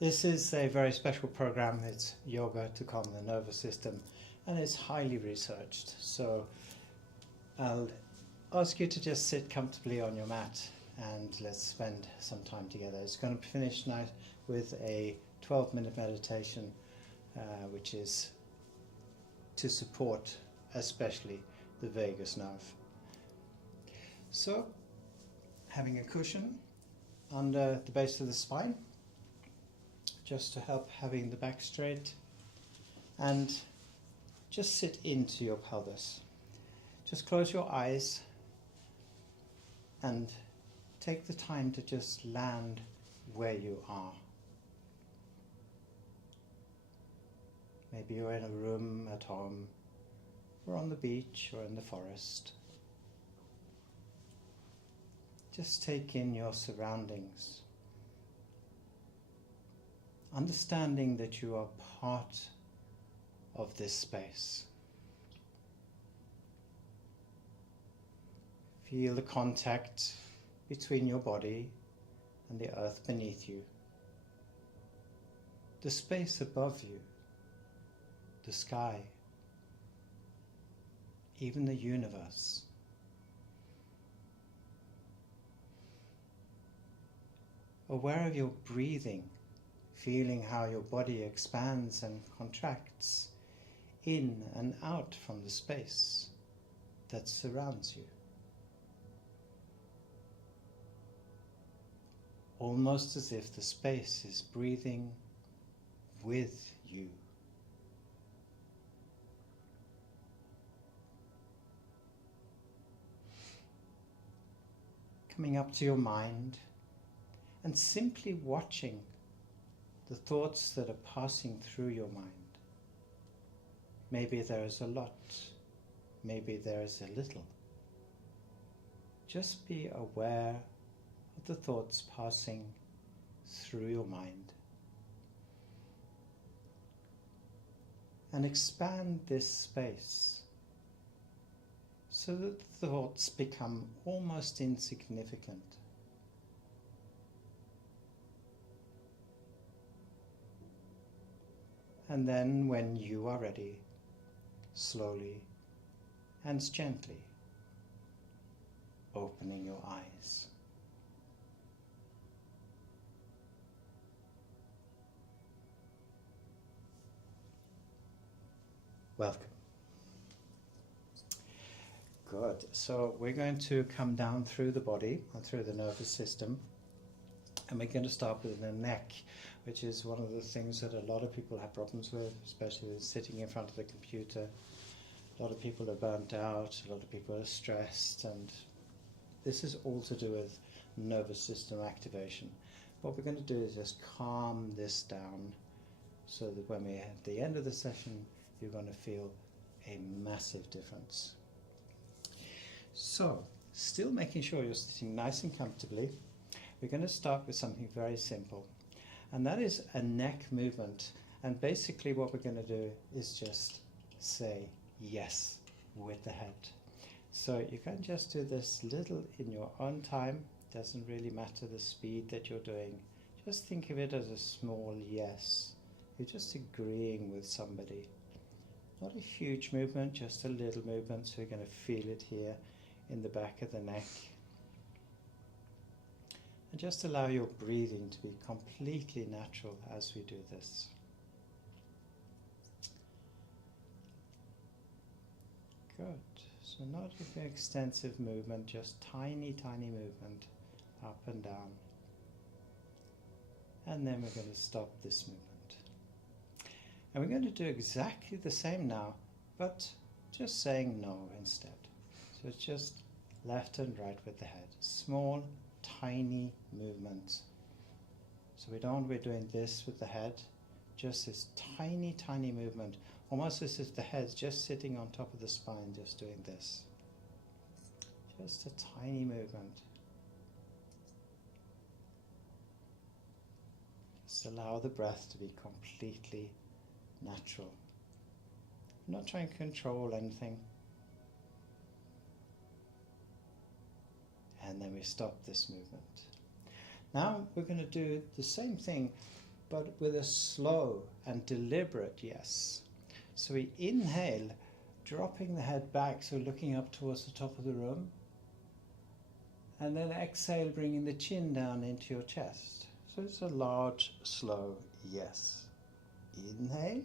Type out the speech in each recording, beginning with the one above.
This is a very special program. It's yoga to calm the nervous system, and it's highly researched. So I'll ask you to just sit comfortably on your mat and let's spend some time together. It's going to finish now with a 12-minute meditation, which is to support especially the vagus nerve. So, having a cushion under the base of the spine, just to help having the back straight, and just sit into your pelvis. Just close your eyes and take the time to just land where you are. Maybe you're in a room at home, or on the beach, or in the forest. Just take in your surroundings, understanding that you are part of this space. Feel the contact between your body and the earth beneath you, the space above you, the sky, even the universe. Aware of your breathing, feeling how your body expands and contracts in and out from the space that surrounds you. Almost as if the space is breathing with you. Coming up to your mind and simply watching the thoughts that are passing through your mind. Maybe there is a lot, maybe there is a little. Just be aware of the thoughts passing through your mind. And expand this space so that the thoughts become almost insignificant. And then when you are ready, slowly and gently opening your eyes. Welcome. Good. So we're going to come down through the body and through the nervous system. And we're going to start with the neck, which is one of the things that a lot of people have problems with, especially sitting in front of the computer. A lot of people are burnt out, a lot of people are stressed, and this is all to do with nervous system activation. What we're going to do is just calm this down so that when we're at the end of the session, you're going to feel a massive difference. So, still making sure you're sitting nice and comfortably, we're going to start with something very simple, and that is a neck movement. And basically what we're going to do is just say yes with the head. So you can just do this little in your own time. Doesn't really matter the speed that you're doing. Just think of it as a small yes. You're just agreeing with somebody. Not a huge movement, just a little movement. So you're going to feel it here in the back of the neck. And just allow your breathing to be completely natural as we do this. Good. So not an extensive movement, just tiny, tiny movement up and down. And then we're going to stop this movement. And we're going to do exactly the same now, but just saying no instead. So it's just left and right with the head. Small, tiny movements. So we're doing this with the head, just this tiny, tiny movement, almost as if the head's just sitting on top of the spine, just doing this. Just a tiny movement. Just allow the breath to be completely natural. I'm not trying to control anything. And then we stop this movement. Now we're going to do the same thing, but with a slow and deliberate yes. So we inhale, dropping the head back, so looking up towards the top of the room. And then exhale, bringing the chin down into your chest. So it's a large, slow yes. Inhale,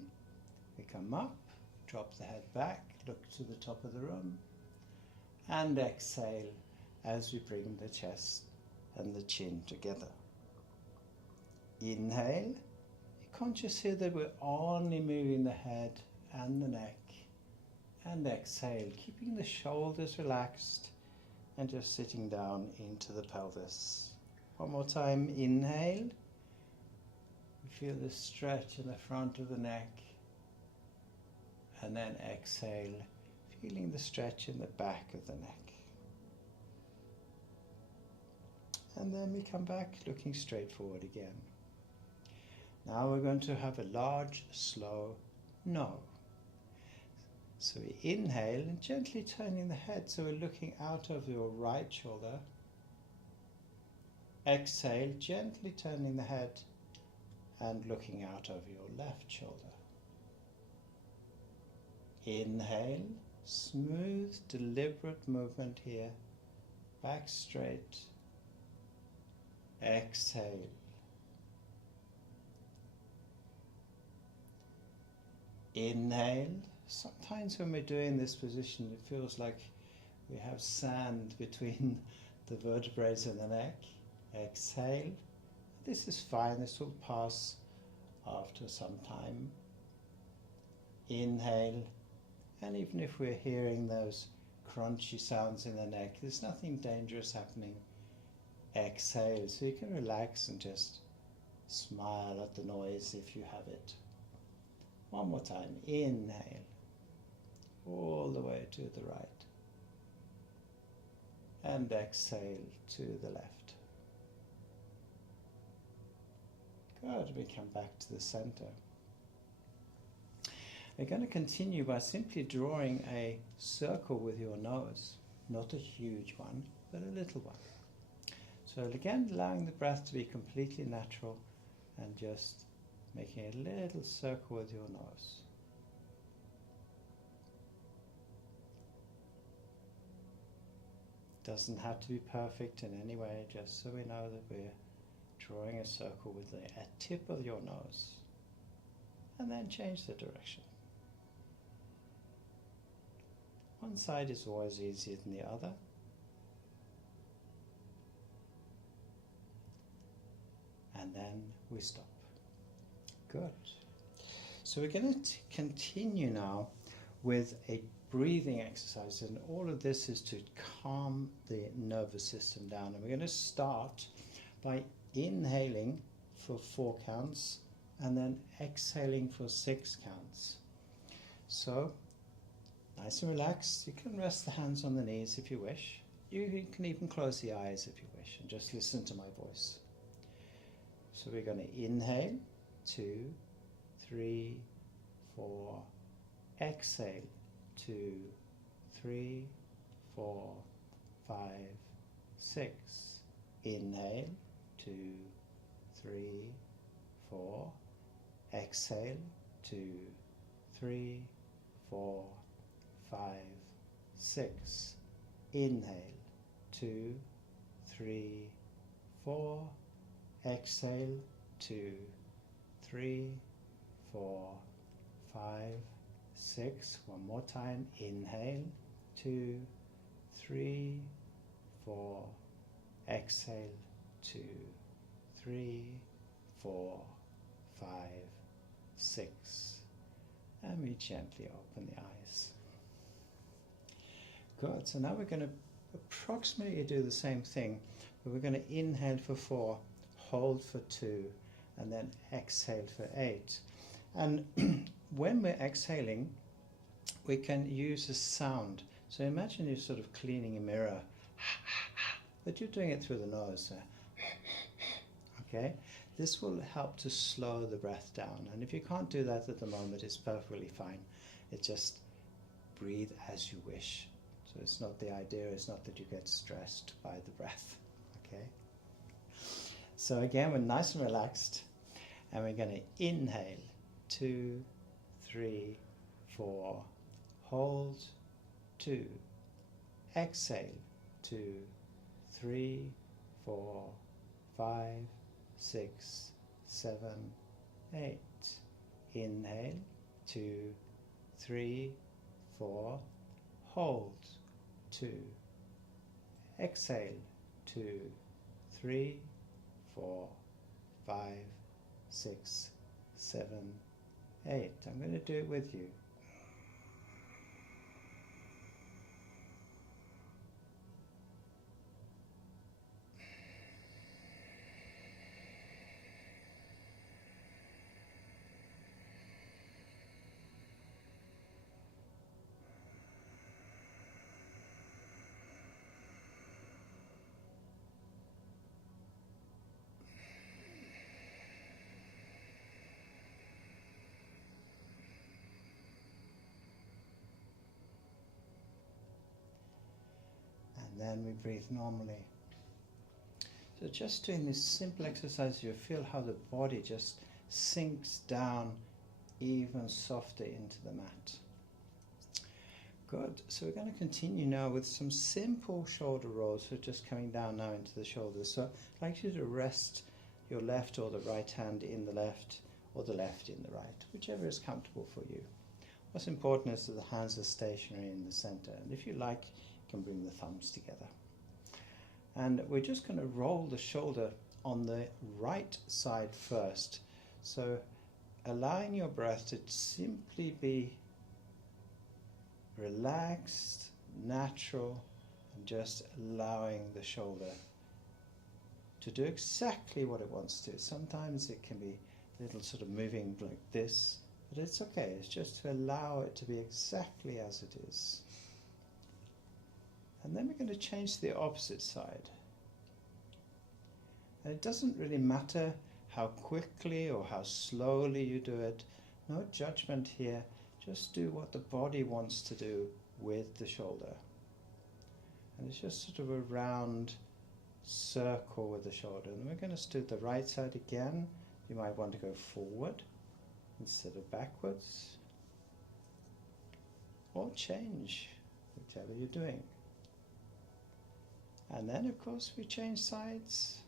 we come up, drop the head back, look to the top of the room. And exhale as we bring the chest and the chin together. Inhale, you're conscious here that we're only moving the head and the neck. And exhale, keeping the shoulders relaxed and just sitting down into the pelvis. One more time, inhale. You feel the stretch in the front of the neck. And then exhale, feeling the stretch in the back of the neck. And then we come back looking straight forward again. Now we're going to have a large, slow no. So we inhale and gently turning the head so we're looking out of your right shoulder. Exhale, gently turning the head and looking out of your left shoulder. Inhale, smooth, deliberate movement here. Back straight. Exhale. Inhale. Sometimes when we're doing this position, it feels like we have sand between the vertebrae in the neck. Exhale. This is fine. This will pass after some time. Inhale. And even if we're hearing those crunchy sounds in the neck, there's nothing dangerous happening. Exhale. So you can relax and just smile at the noise if you have it. One more time. Inhale. All the way to the right. And exhale to the left. Good. We come back to the center. We're going to continue by simply drawing a circle with your nose. Not a huge one, but a little one. So again, allowing the breath to be completely natural and just making a little circle with your nose. Doesn't have to be perfect in any way, just so we know that we're drawing a circle with the tip of your nose. And then change the direction. One side is always easier than the other. And then we stop. Good. So we're going to continue now with a breathing exercise, and all of this is to calm the nervous system down. And we're going to start by inhaling for 4 counts and then exhaling for 6 counts. So nice and relaxed. You can rest the hands on the knees if you wish. You can even close the eyes if you wish and just listen to my voice. So we're going to inhale, 2, 3, 4, exhale, 2, 3, 4, 5, 6. Inhale, 2, 3, 4. Exhale, 2, 3, 4, 5, 6. Inhale, 2, 3, 4. Exhale, 2, 3, 4, 5, 6. One more time. Inhale, 2, 3, 4. Exhale, 2, 3, 4, 5, 6. And we gently open the eyes. Good. So now we're going to approximately do the same thing, but we're going to inhale for 4, hold for 2, and then exhale for 8. And when we're exhaling, we can use a sound. So imagine you're sort of cleaning a mirror, but you're doing it through the nose. Okay? This will help to slow the breath down. And if you can't do that at the moment, it's perfectly fine. It's just breathe as you wish. So it's not the idea, it's not that you get stressed by the breath. Okay? So again, we're nice and relaxed. And we're going to inhale, 2, 3, 4, hold, 2, exhale, 2, 3, 4, 5, 6, 7, 8. Inhale, 2, 3, 4, hold, 2, exhale, 2, 3, 4, 5, 6, 7, 8. I'm going to do it with you. And then we breathe normally. So just doing this simple exercise, you feel how the body just sinks down even softer into the mat. Good. So we're going to continue now with some simple shoulder rolls. So just coming down now into the shoulders. So I'd like you to rest your left or the right hand in the left or the left in the right, whichever is comfortable for you. What's important is that the hands are stationary in the center, and if you like, you can bring the thumbs together. And we're just going to roll the shoulder on the right side first. So allowing your breath to simply be relaxed, natural, and just allowing the shoulder to do exactly what it wants to. Sometimes it can be a little sort of moving like this, but it's okay. It's just to allow it to be exactly as it is. And then we're going to change to the opposite side. And it doesn't really matter how quickly or how slowly you do it. No judgment here. Just do what the body wants to do with the shoulder. And it's just sort of a round circle with the shoulder. And we're going to do the right side again. You might want to go forward instead of backwards. Or change, whichever you're doing. And then, of course, we change sides.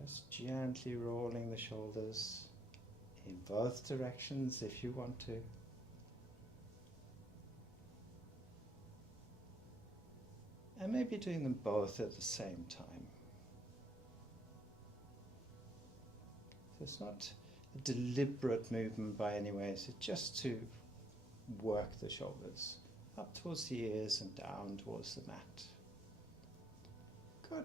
Just gently rolling the shoulders in both directions if you want to. And maybe doing them both at the same time. So it's not a deliberate movement by any ways, it's just to work the shoulders up towards the ears and down towards the mat. Good.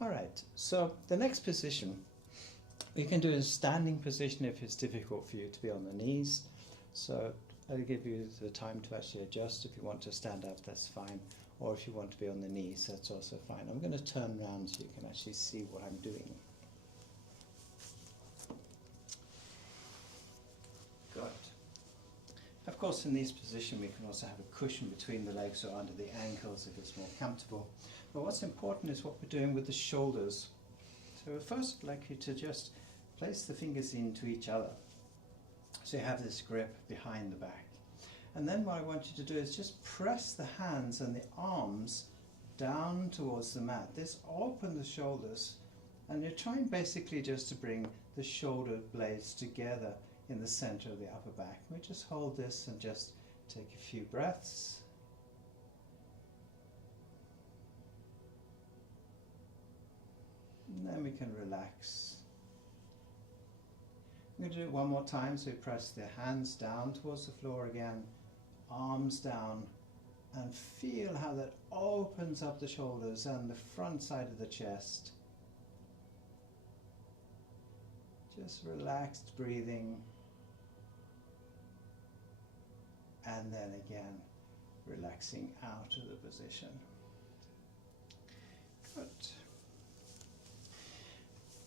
All right, so the next position you can do a standing position if it's difficult for you to be on the knees. So I'll give you the time to actually adjust. If you want to stand up, that's fine. Or if you want to be on the knees, that's also fine. I'm going to turn around so you can actually see what I'm doing. Good. Of course, in this position, we can also have a cushion between the legs or under the ankles if it's more comfortable. But what's important is what we're doing with the shoulders. So first, I'd like you to just place the fingers into each other. So you have this grip behind the back. And then what I want you to do is just press the hands and the arms down towards the mat. This opens the shoulders, and you're trying basically just to bring the shoulder blades together in the center of the upper back. We just hold this and just take a few breaths. And then we can relax. I'm going to do it one more time, so we press the hands down towards the floor again, arms down, and feel how that opens up the shoulders and the front side of the chest. Just relaxed breathing. And then again, relaxing out of the position. Good.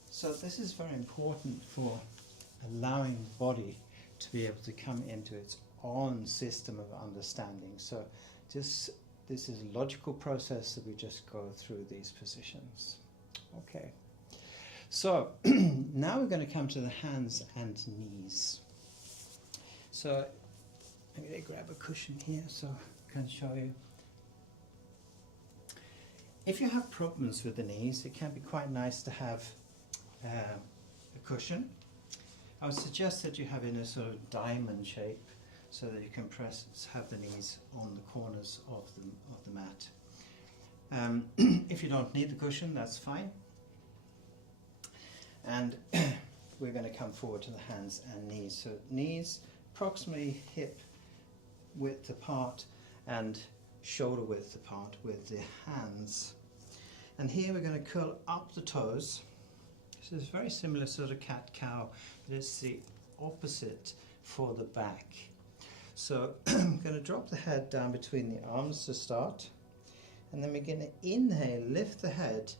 So this is very important for allowing the body to be able to come into its own system of understanding. So this is a logical process that we just go through these positions. Okay. So now we're going to come to the hands and knees. So I'm going to grab a cushion here so I can show you. If you have problems with the knees, it can be quite nice to have a cushion. I would suggest that you have in a sort of diamond shape so that you can have the knees on the corners of the mat. If you don't need the cushion, that's fine. And we're going to come forward to the hands and knees. So knees approximately hip width apart and shoulder width apart with the hands. And here we're going to curl up the toes. So it's very similar sort of cat-cow, but it's the opposite for the back. So I'm going to drop the head down between the arms to start, and then we're going to inhale, lift the head,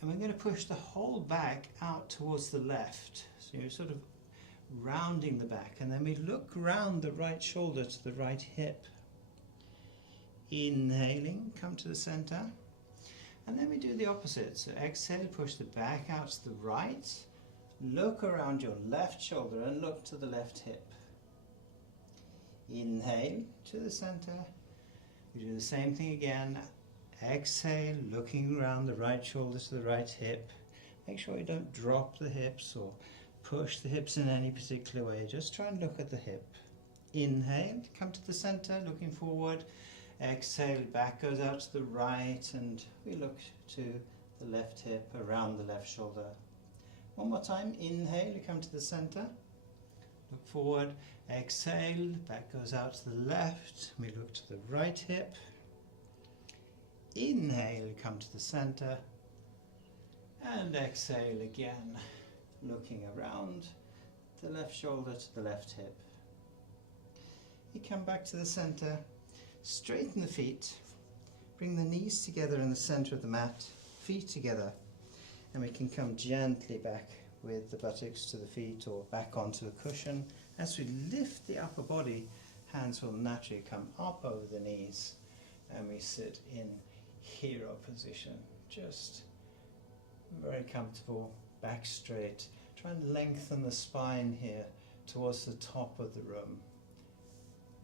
and we're going to push the whole back out towards the left. So you're sort of rounding the back, and then we look round the right shoulder to the right hip. Inhaling, come to the center, and then we do the opposite. So exhale, push the back out to the right, look around your left shoulder and look to the left hip. Inhale to the center, we do the same thing again. Exhale, looking around the right shoulder to the right hip. Make sure you don't drop the hips or push the hips in any particular way. Just try and look at the hip. Inhale, come to the center, looking forward. Exhale, back goes out to the right, and we look to the left hip, around the left shoulder. One more time. Inhale, you come to the center, look forward. Exhale, back goes out to the left, we look to the right hip. Inhale, come to the center, and exhale again, looking around the left shoulder to the left hip. You come back to the center, straighten the feet, bring the knees together in the center of the mat, feet together, and we can come gently back with the buttocks to the feet or back onto the cushion. As we lift the upper body, hands will naturally come up over the knees, and we sit in hero position, just very comfortable, back straight. Try and lengthen the spine here towards the top of the room.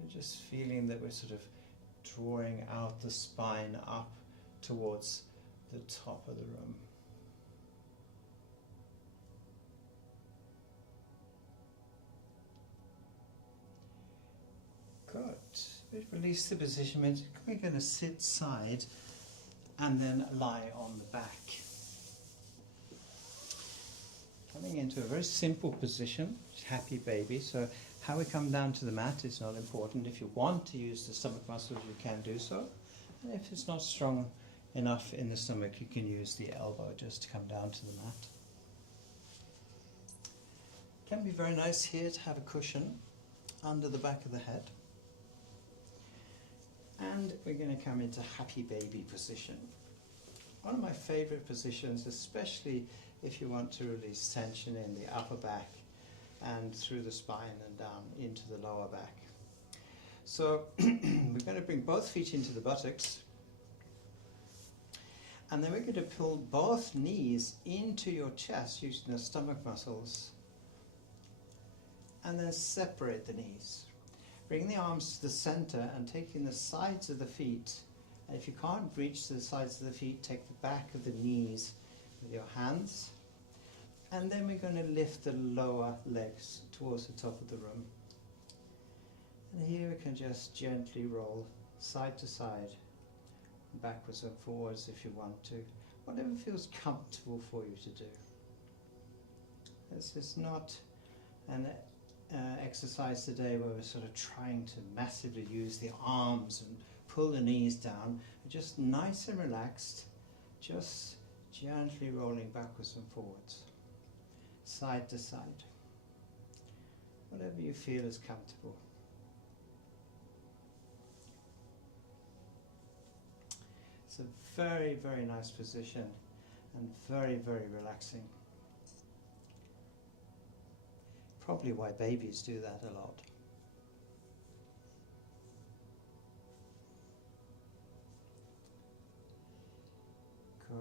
We're just feeling that we're sort of drawing out the spine up towards the top of the room. Good. We release the position. We're going to sit side and then lie on the back. Coming into a very simple position, happy baby. So how we come down to the mat is not important. If you want to use the stomach muscles, you can do so. And if it's not strong enough in the stomach, you can use the elbow just to come down to the mat. It can be very nice here to have a cushion under the back of the head. And we're going to come into happy baby position. One of my favorite positions, especially if you want to release tension in the upper back and through the spine and down into the lower back. So we're going to bring both feet into the buttocks, and then we're going to pull both knees into your chest using the stomach muscles, and then separate the knees. Bring the arms to the center and taking the sides of the feet, and if you can't reach the sides of the feet, take the back of the knees with your hands. And then we're going to lift the lower legs towards the top of the room. And here we can just gently roll side to side, backwards and forwards if you want to, whatever feels comfortable for you to do. This is not an exercise today where we're sort of trying to massively use the arms and pull the knees down. We're just nice and relaxed, just gently rolling backwards and forwards, side to side, whatever you feel is comfortable. It's a very, very nice position and very, very relaxing. Probably why babies do that a lot.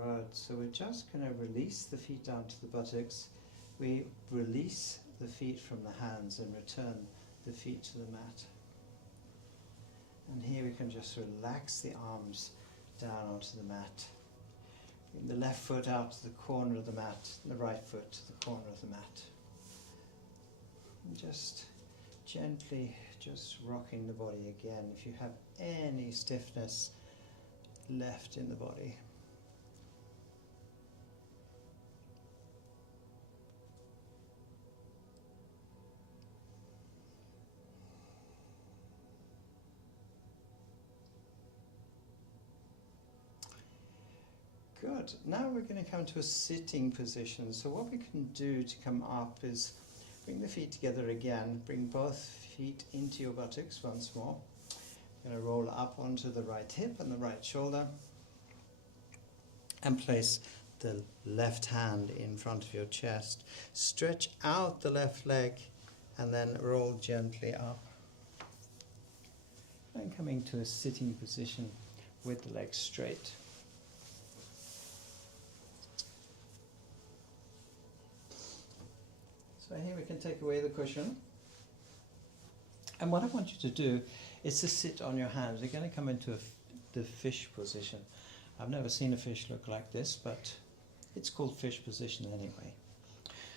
Good. So we're just going to release the feet down to the buttocks. We release the feet from the hands and return the feet to the mat. And here we can just relax the arms down onto the mat. Bring the left foot out to the corner of the mat, the right foot to the corner of the mat. And just gently just rocking the body again if you have any stiffness left in the body. Good. Now we're going to come to a sitting position. So what we can do to come up is bring the feet together again. Bring both feet into your buttocks once more. You're going to roll up onto the right hip and the right shoulder. And place the left hand in front of your chest. Stretch out the left leg and then roll gently up. And coming to a sitting position with the legs straight. So here we can take away the cushion. And what I want you to do is to sit on your hands. You're going to come into the fish position. I've never seen a fish look like this, but it's called fish position anyway.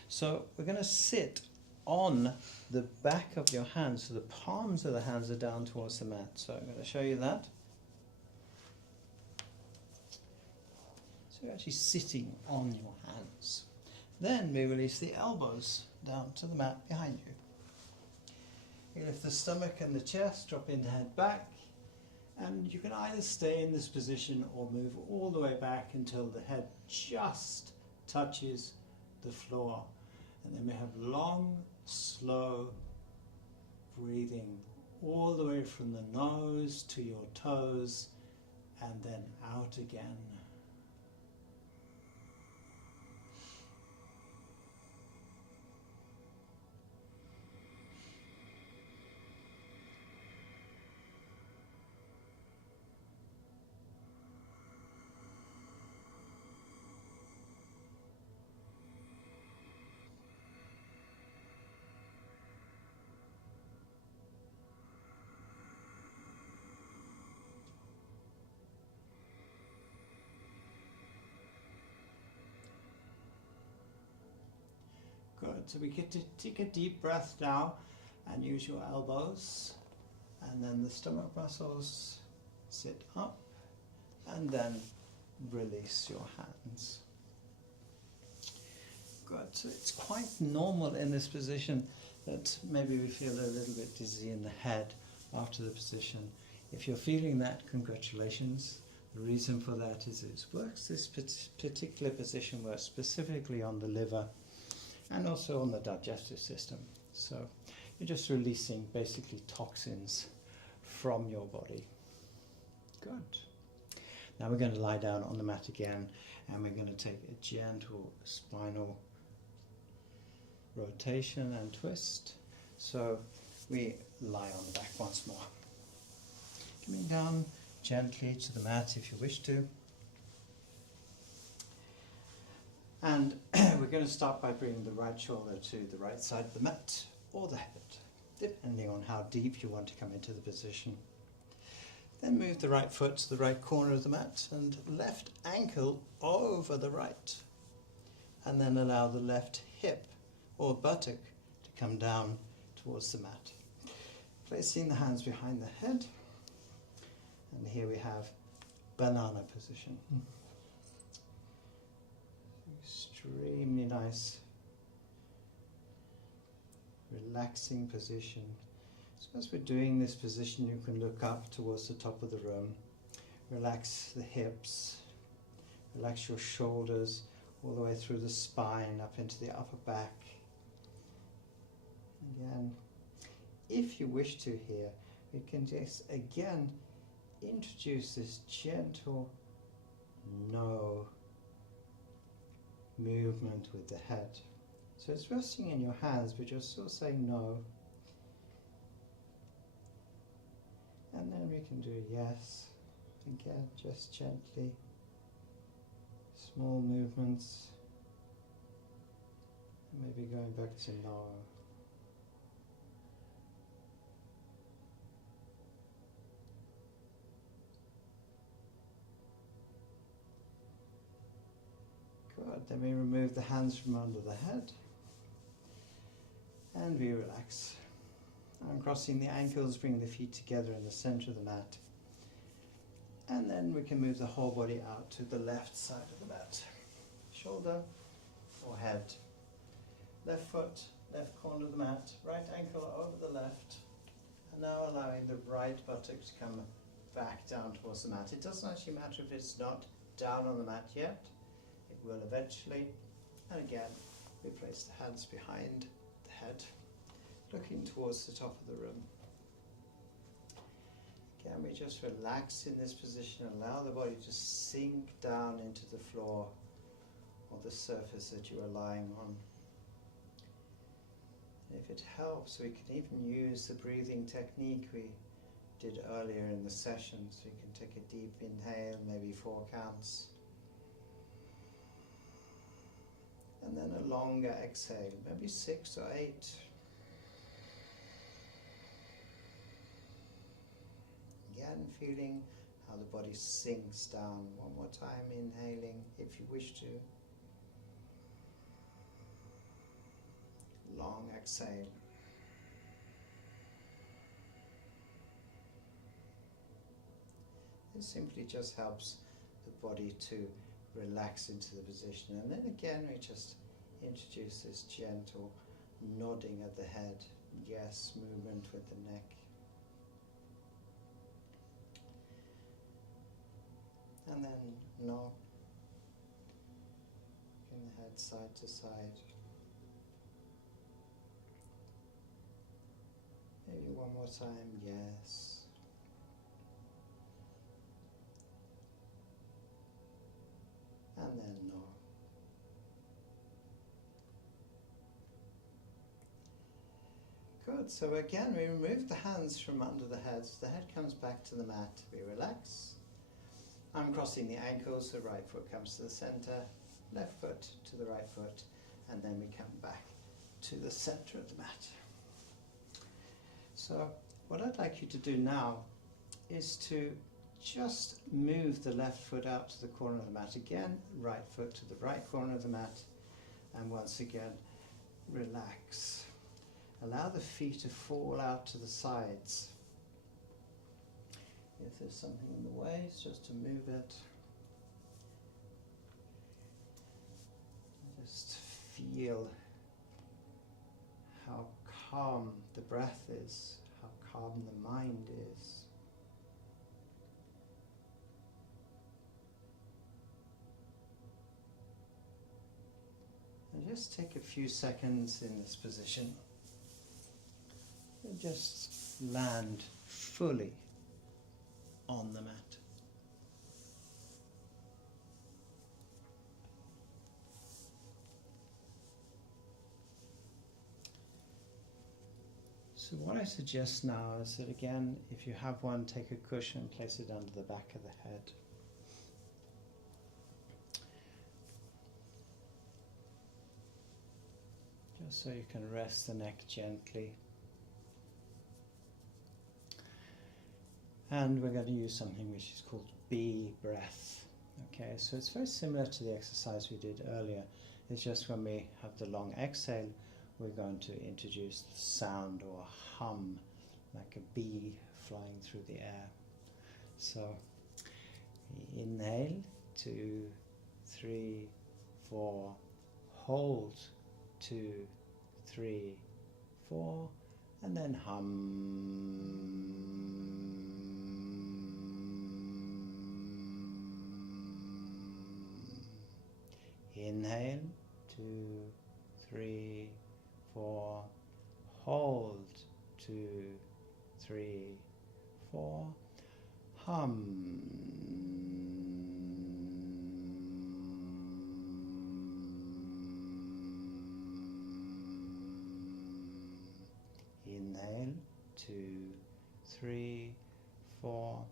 So we're going to sit on the back of your hands, so the palms of the hands are down towards the mat. So I'm going to show you that. So you're actually sitting on your hands. Then we release the elbows down to the mat behind you. You lift the stomach and the chest, drop in the head back, and you can either stay in this position or move all the way back until the head just touches the floor. And then we have long, slow breathing all the way from the nose to your toes and then out again. Good. So we get to take a deep breath now and use your elbows, and then the stomach muscles, sit up and then release your hands. Good. So it's quite normal in this position that maybe we feel a little bit dizzy in the head after the position. If you're feeling that, congratulations. The reason for that is this particular position works specifically on the liver and also on the digestive system. So you're just releasing basically toxins from your body. Good. Now we're going to lie down on the mat again, and we're going to take a gentle spinal rotation and twist. So we lie on the back once more. Coming down gently to the mat if you wish to. And we're going to start by bringing the right shoulder to the right side of the mat or the head, depending on how deep you want to come into the position. Then move the right foot to the right corner of the mat and left ankle over the right. And then allow the left hip or buttock to come down towards the mat. Placing the hands behind the head. And here we have banana position. Extremely nice, relaxing position. So as we're doing this position, you can look up towards the top of the room. Relax the hips, relax your shoulders all the way through the spine up into the upper back. Again, if you wish to here, we can just again introduce this gentle no movement with the head. So it's resting in your hands, but you're still saying no. And then we can do yes. Again, just gently Small movements. Maybe going back to no. Good. Then we remove the hands from under the head. And we relax. Uncrossing the ankles, bring the feet together in the center of the mat. And then we can move the whole body out to the left side of the mat. Shoulder or head. Left foot, left corner of the mat, right ankle over the left. And now allowing the right buttock to come back down towards the mat. It doesn't actually matter if it's not down on the mat yet. It will eventually. And again, we place the hands behind the head, looking towards the top of the room. Again, we just relax in this position, allow the body to sink down into the floor or the surface that you are lying on. And if it helps, we can even use the breathing technique we did earlier in the session. So you can take a deep inhale, maybe 4 counts. And then a longer exhale, maybe 6 or 8. Again, feeling how the body sinks down. One more time, inhaling if you wish to. Long exhale. This simply just helps the body to relax into the position. And then again, we just introduce this gentle nodding at the head. Yes, movement with the neck. And then no. Bring the head side to side. Maybe one more time, yes. And then no. Good, so again we remove the hands from under the head, so the head comes back to the mat. We relax. Uncrossing the ankles, the right foot comes to the center, left foot to the right foot, and then we come back to the center of the mat. So what I'd like you to do now is to just move the left foot out to the corner of the mat again, right foot to the right corner of the mat, and once again relax. Allow the feet to fall out to the sides. If there's something in the way, it's just to move it. Just feel how calm the breath is, how calm the mind is. And just take a few seconds in this position and just land fully on the mat. So what I suggest now is that again, if you have one, take a cushion, place it under the back of the head. Just so you can rest the neck gently. And we're going to use something which is called bee breath. Okay, so it's very similar to the exercise we did earlier. It's just when we have the long exhale, we're going to introduce the sound or hum, like a bee flying through the air. So inhale, 2, 3, 4, hold, 2, 3, 4, and then hum. Inhale, 2, 3, 4, hold, 2, 3, 4, hum. Inhale, 2, 3, 4,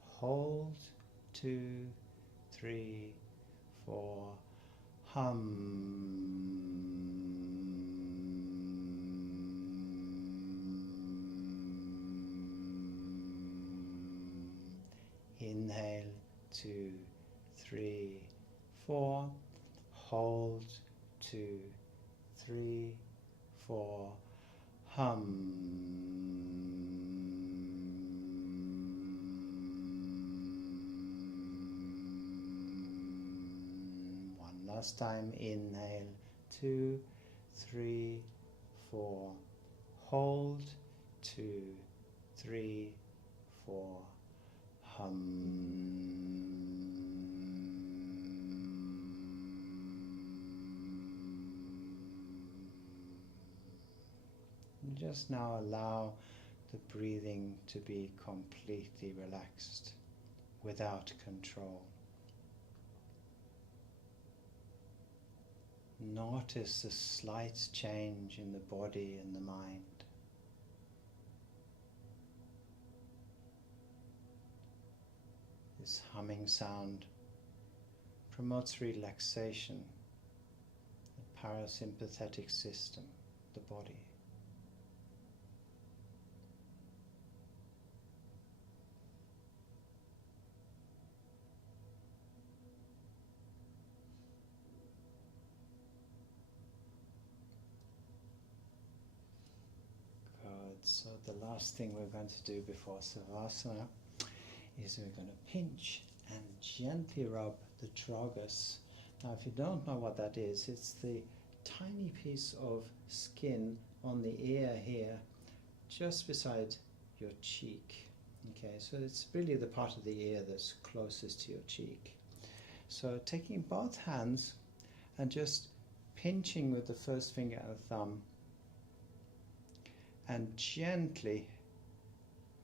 hold, 2, 3, 4, hum. Inhale, 2, 3, 4, hold, 2, 3, 4, hum. One last time, inhale, 2, 3, 4, hold, 2, 3, 4, hum. Just now allow the breathing to be completely relaxed, without control. Notice the slight change in the body and the mind. This humming sound promotes relaxation, the parasympathetic system, the body. So the last thing we're going to do before savasana is we're going to pinch and gently rub the tragus. Now if you don't know what that is, it's the tiny piece of skin on the ear here, just beside your cheek. Okay, so it's really the part of the ear that's closest to your cheek. So taking both hands and just pinching with the first finger and thumb, and gently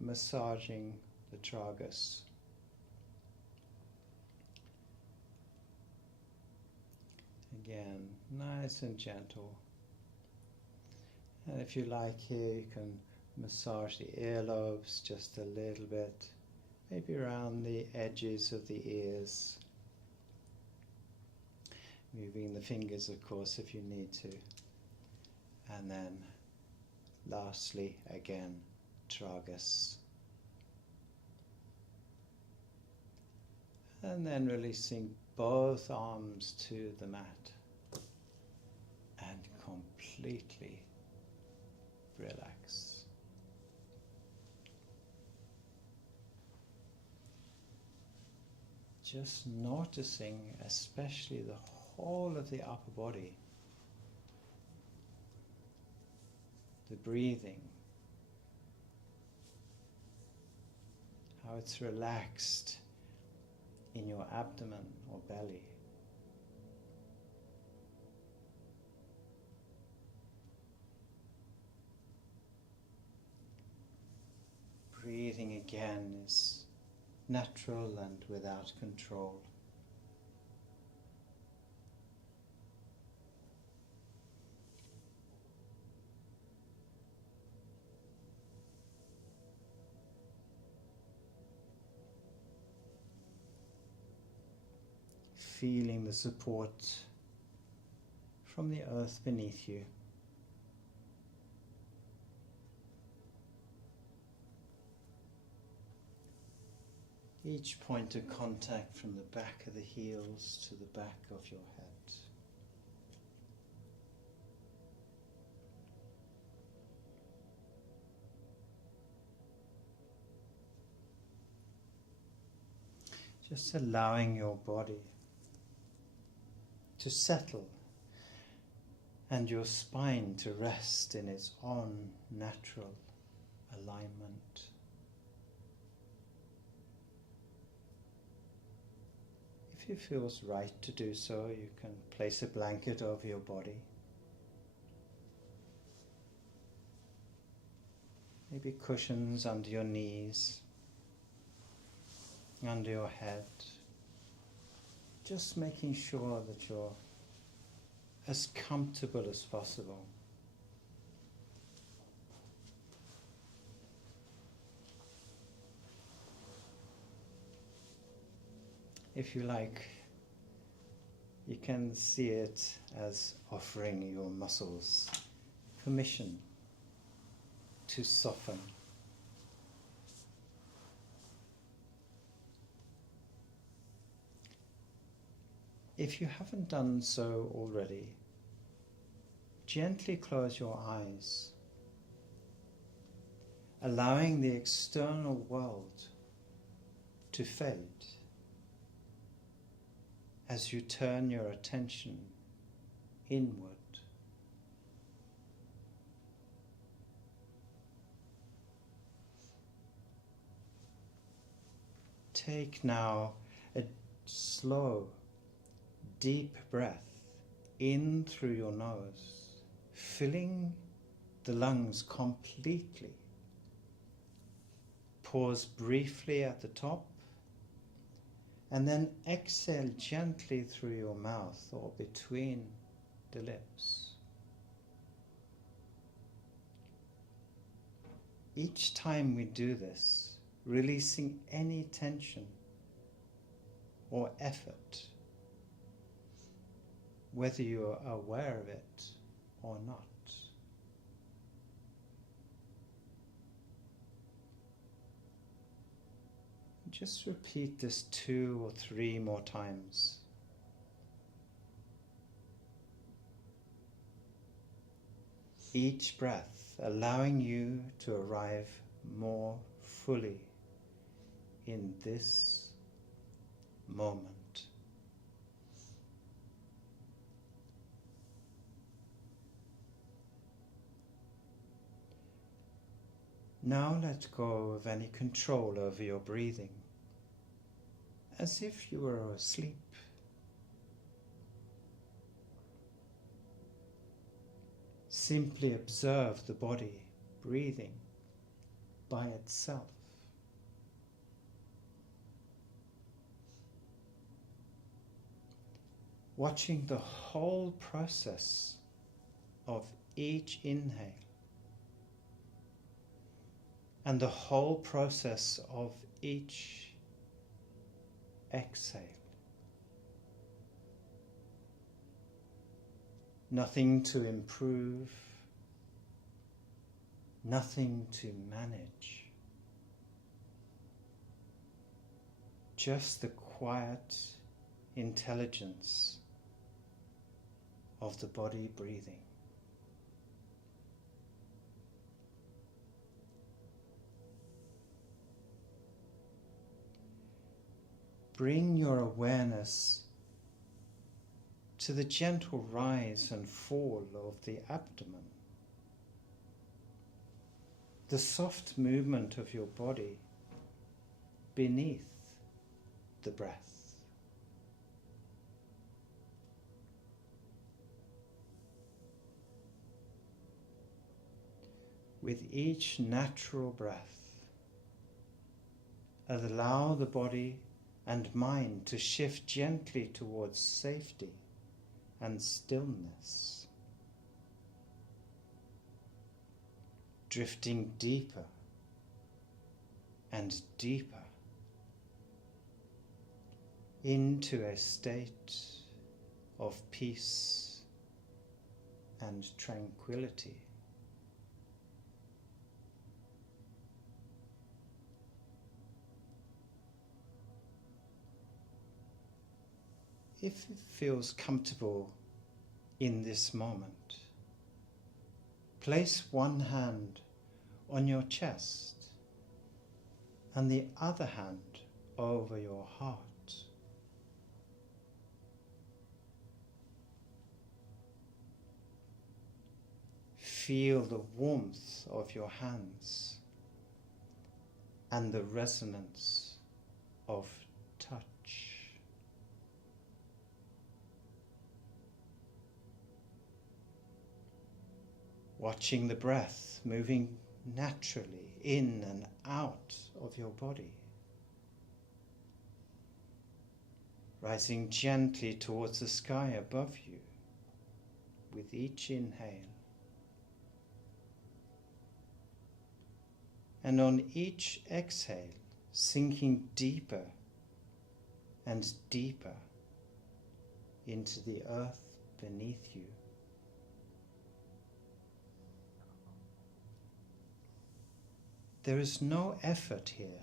massaging the tragus. Again, nice and gentle. And if you like here, you can massage the earlobes just a little bit, maybe around the edges of the ears. Moving the fingers, of course, if you need to. And then lastly, again, tragus. And then releasing both arms to the mat and completely relax. Just noticing especially the whole of the upper body. The breathing, how it's relaxed in your abdomen or belly. Breathing again is natural and without control. Feeling the support from the earth beneath you. Each point of contact from the back of the heels to the back of your head. Just allowing your body to settle and your spine to rest in its own natural alignment. If it feels right to do so, you can place a blanket over your body. Maybe cushions under your knees, under your head. Just making sure that you're as comfortable as possible. If you like, you can see it as offering your muscles permission to soften. If you haven't done so already, gently close your eyes, allowing the external world to fade as you turn your attention inward. Take now a slow, deep breath in through your nose, filling the lungs completely. Pause briefly at the top and then exhale gently through your mouth or between the lips. Each time we do this, releasing any tension or effort, whether you are aware of it or not. Just repeat this 2 or 3 more times. Each breath allowing you to arrive more fully in this moment. Now let go of any control over your breathing, as if you were asleep. Simply observe the body breathing by itself. Watching the whole process of each inhale and the whole process of each exhale. Nothing to improve, nothing to manage. Just the quiet intelligence of the body breathing. Bring your awareness to the gentle rise and fall of the abdomen, the soft movement of your body beneath the breath. With each natural breath, allow the body and mind to shift gently towards safety and stillness, drifting deeper and deeper into a state of peace and tranquility. If it feels comfortable in this moment, place one hand on your chest and the other hand over your heart. Feel the warmth of your hands and the resonance of touch. Watching the breath moving naturally in and out of your body. Rising gently towards the sky above you with each inhale. And on each exhale, sinking deeper and deeper into the earth beneath you. There is no effort here,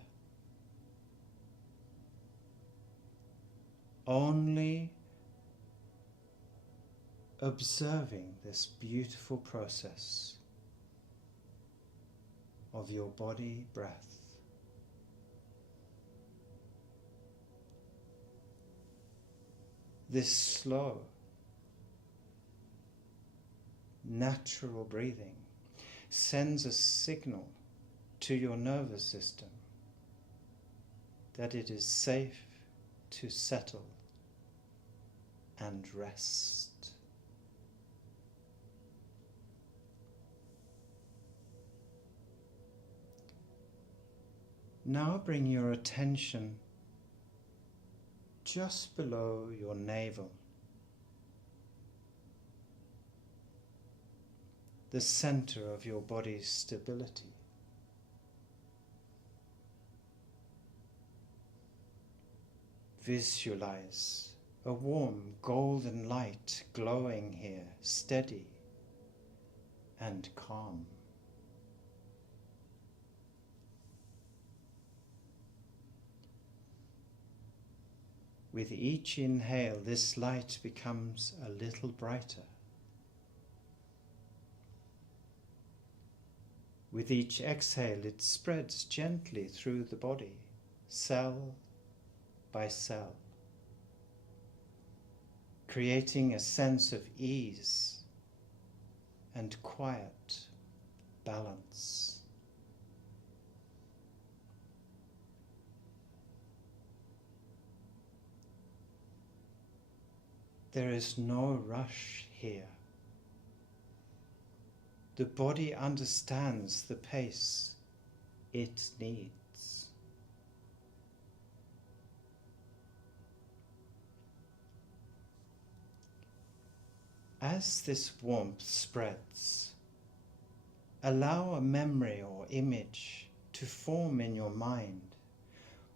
only observing this beautiful process of your body breath. This slow, natural breathing sends a signal to your nervous system that it is safe to settle and rest. Now bring your attention just below your navel, the center of your body's stability. Visualize a warm golden light glowing here, steady and calm. With each inhale, this light becomes a little brighter. With each exhale, it spreads gently through the body, cell by cell, creating a sense of ease and quiet balance. There is no rush here. The body understands the pace it needs. As this warmth spreads, allow a memory or image to form in your mind,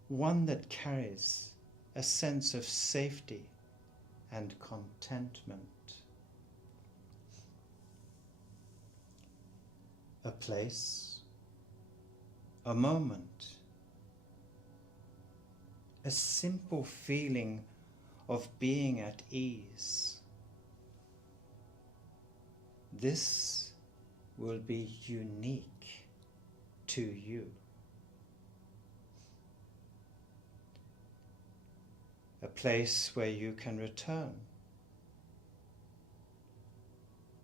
one that carries a sense of safety and contentment. A place, a moment, a simple feeling of being at ease. This will be unique to you. A place where you can return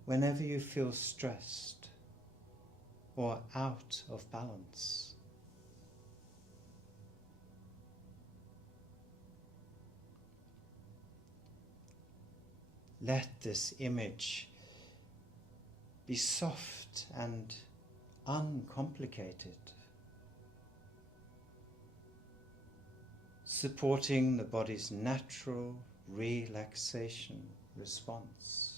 whenever you feel stressed or out of balance. Let this image be soft and uncomplicated, supporting the body's natural relaxation response.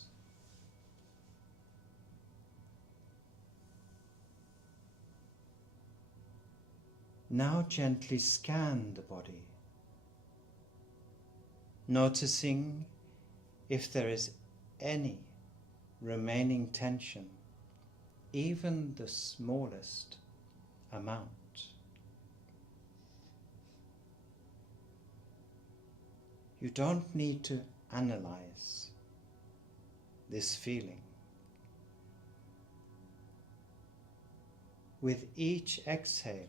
Now gently scan the body, noticing if there is any remaining tension, even the smallest amount. You don't need to analyze this feeling. With each exhale,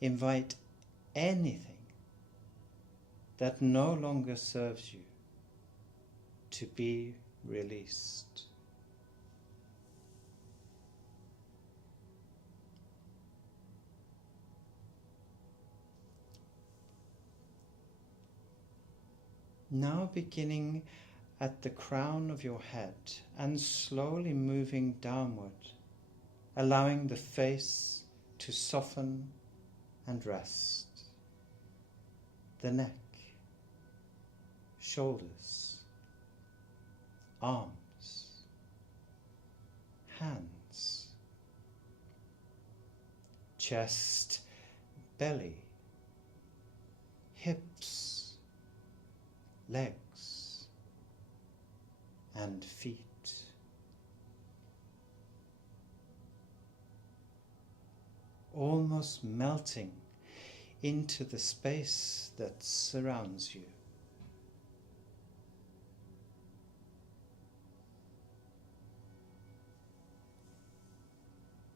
invite anything that no longer serves you to be released. Now beginning at the crown of your head and slowly moving downward, allowing the face to soften and rest. The neck, shoulders, arms, hands, chest, belly, hips, legs, and feet. Almost melting into the space that surrounds you.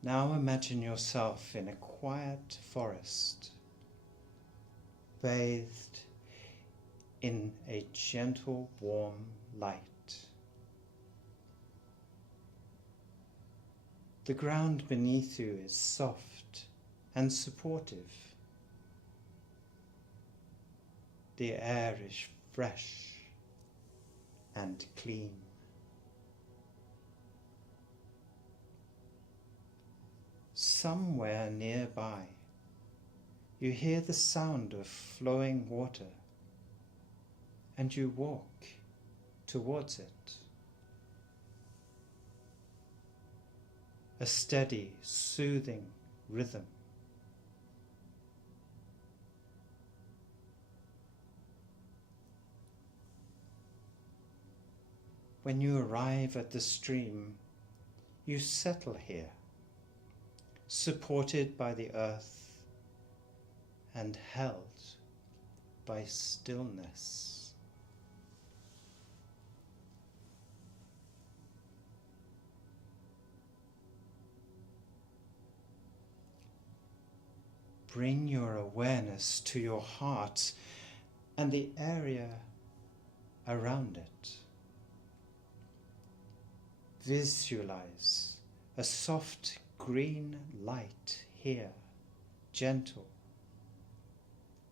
Now imagine yourself in a quiet forest, bathed in a gentle, warm light. The ground beneath you is soft and supportive. The air is fresh and clean. Somewhere nearby, you hear the sound of flowing water, and you walk towards it. A steady, soothing rhythm. When you arrive at the stream, you settle here, supported by the earth and held by stillness. Bring your awareness to your heart and the area around it. Visualize a soft green light here, gentle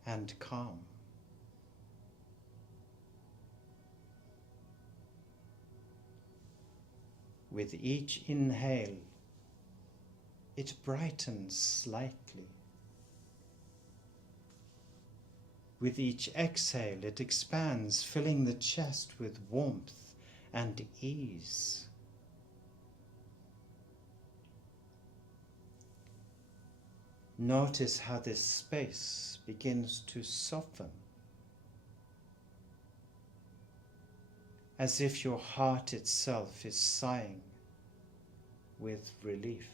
and calm. With each inhale, it brightens slightly. With each exhale, it expands, filling the chest with warmth and ease. Notice how this space begins to soften, as if your heart itself is sighing with relief.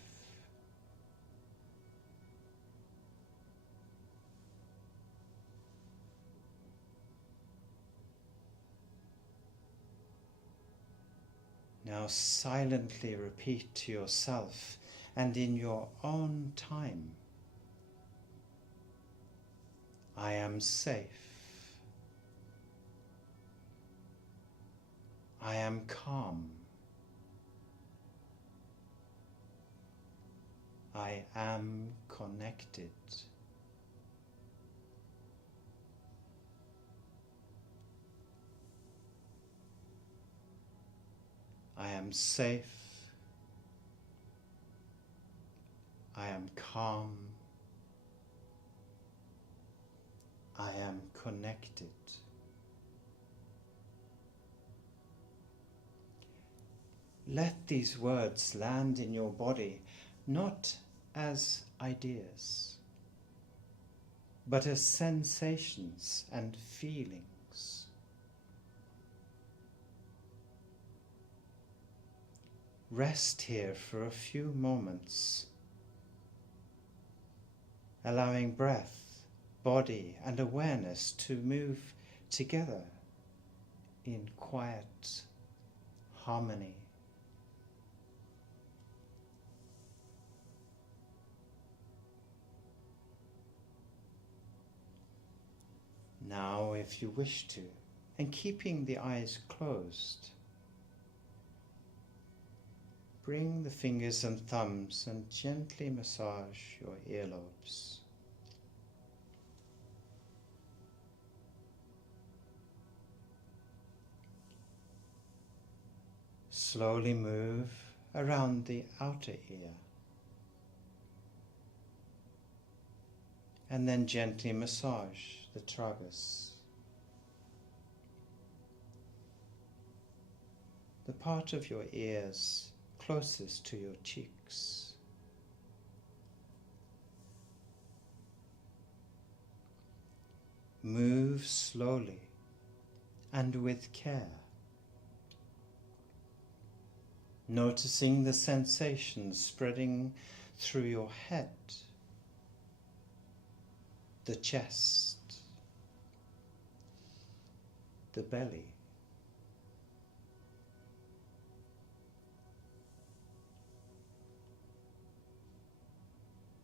Now silently repeat to yourself and in your own time, I am safe. I am calm. I am connected. I am safe. I am calm. I am connected. Let these words land in your body, not as ideas, but as sensations and feelings. Rest here for a few moments, allowing breath, body and awareness to move together in quiet harmony. Now, if you wish to, and keeping the eyes closed, bring the fingers and thumbs and gently massage your earlobes. Slowly move around the outer ear, and then gently massage the tragus, the part of your ears closest to your cheeks. Move slowly and with care, Noticing the sensations spreading through your head, the chest, the belly.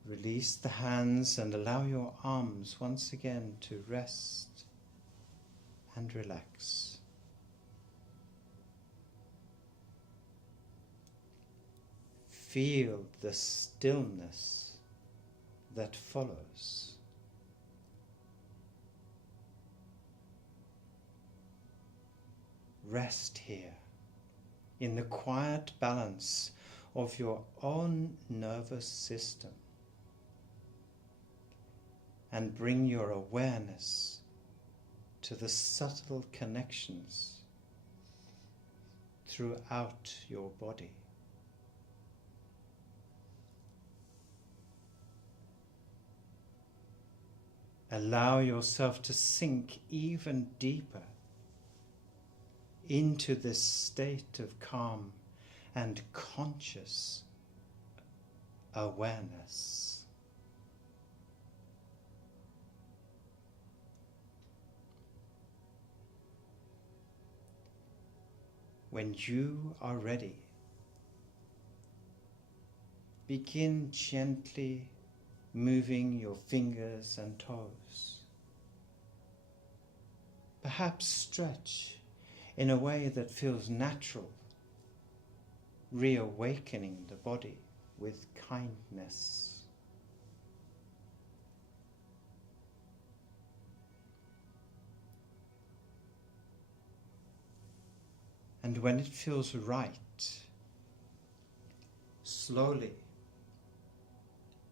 Release the hands and allow your arms once again to rest and relax. Feel the stillness that follows. Rest here in the quiet balance of your own nervous system and bring your awareness to the subtle connections throughout your body. Allow yourself to sink even deeper into this state of calm and conscious awareness. When you are ready, begin gently moving your fingers and toes. Perhaps stretch in a way that feels natural, reawakening the body with kindness. And when it feels right, slowly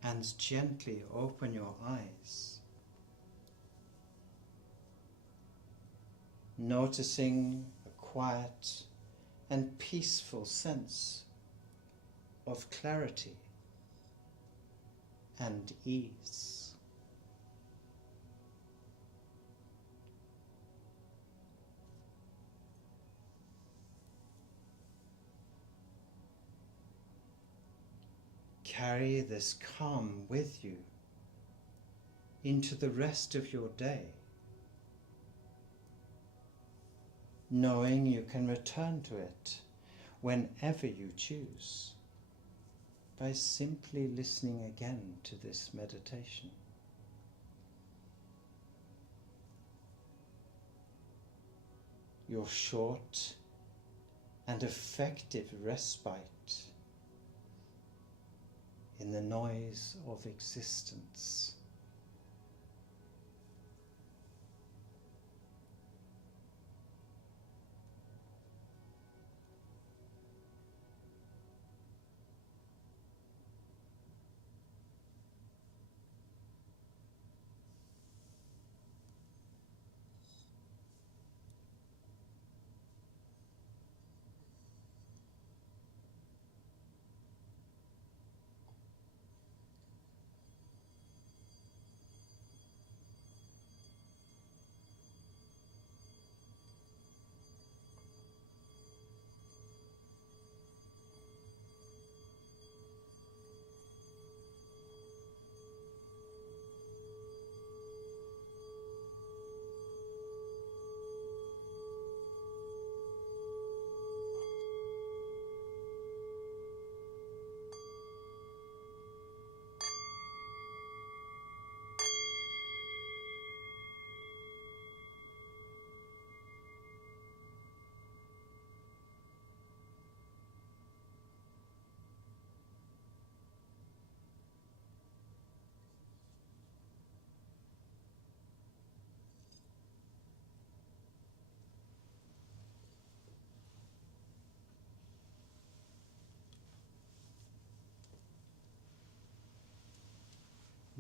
and gently open your eyes, noticing a quiet and peaceful sense of clarity and ease. Carry this calm with you into the rest of your day, knowing you can return to it whenever you choose by simply listening again to this meditation. Your short and effective respite in the noise of existence.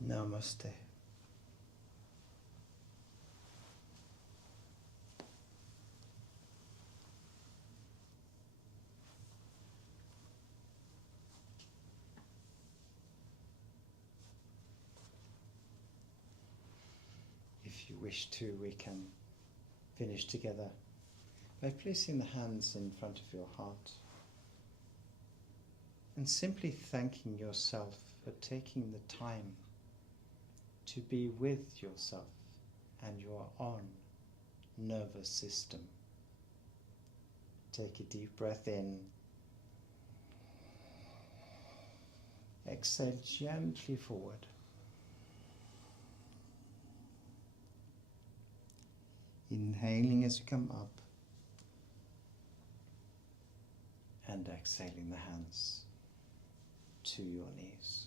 Namaste. If you wish to, we can finish together by placing the hands in front of your heart And simply thanking yourself for taking the time to be with yourself and your own nervous system. Take a deep breath in. Exhale gently forward. Inhaling as you come up and exhaling the hands to your knees.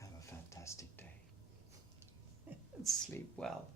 Have a fantastic day and sleep well.